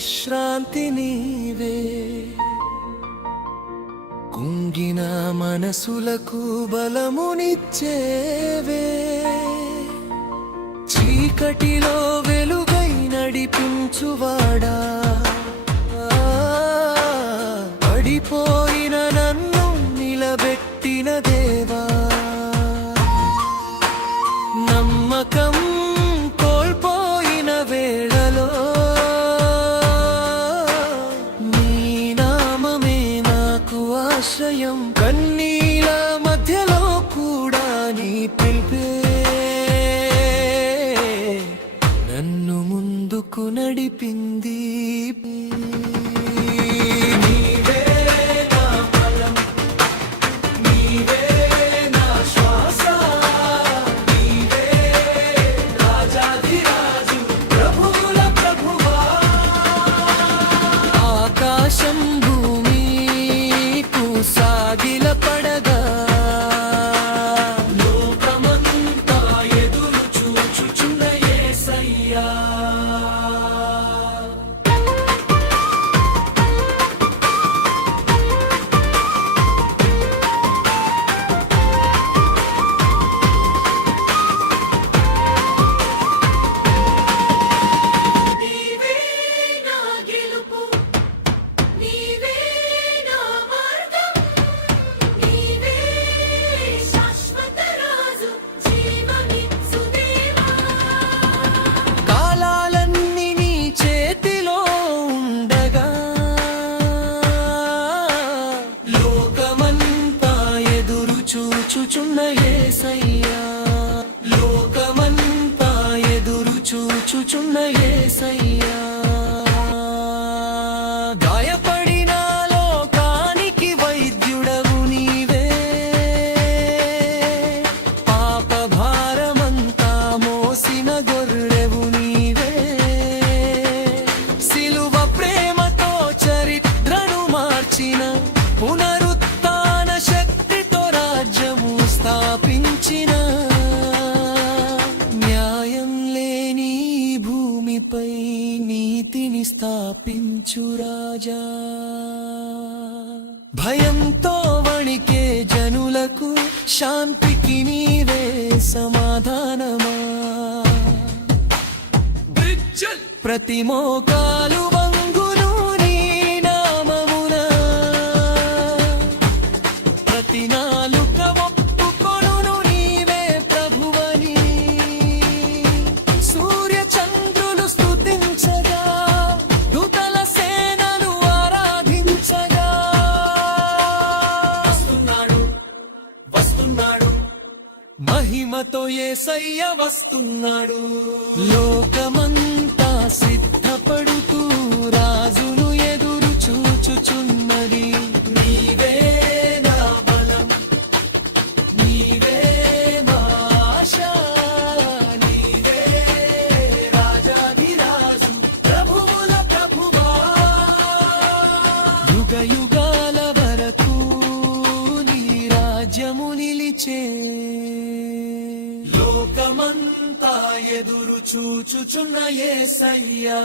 విశ్రాంతి నీవే. కుంగిన మనసులకు బలమునిచ్చేవే. చీకటిలో వెలుగై నడిపించువాడా, పడిపోయిన నన్ను నిలబెట్టిన దేవా. నమ్మకం కోల్పోయిన వేళలో నీ నామమే నాకు ఆశ్రయం. కన్నీల మధ్యలో కూడా నీ పిలిపే నన్ను ముందుకు నడిపింది. చూచుచున్న యేసయ్యా, లోకమంతా ఎదురు చూచుచున్న యేసయ్యా. గాయపడిన లోకానికి వైద్యుడవు నీవే. పాప భారమంతా మోసిన గొర్రెవు నీవే. సిలువ ప్రేమతో చరిత్రను మార్చిన పునరుత్థాన శక్తితో రాజ్యము స్థాపించిన న్యాయం లేని భూమిపై నీతిని స్థాపించు రాజా. భయంతో వణికే జనులకు శాంతికి నీవే సమాధానమా. ప్రతి మోకాలు వంగును నీ నామమున, ప్రతి నాలుక ఒప్పుకొనును నీవే ప్రభువని. సూర్య చంద్రులు స్తుతించగా, దూతల సేనలు ఆరాధించగా. వస్తున్నాడు వస్తున్నాడు మహిమతో యేసయ్య వస్తున్నాడు. లోకమంతా సిద్ధపడుతూ రాజును ఎదురు చూచుచున్నది. నీవే నా బలం, నీవే మా ఆశ, నీవే రాజాధిరాజు, ప్రభువుల ప్రభువా. యుగ యుగాల వరకు నీ రాజ్యము నిలిచే. లోకమంతా ఎదురు చూచుచున్న యేసయ్యా.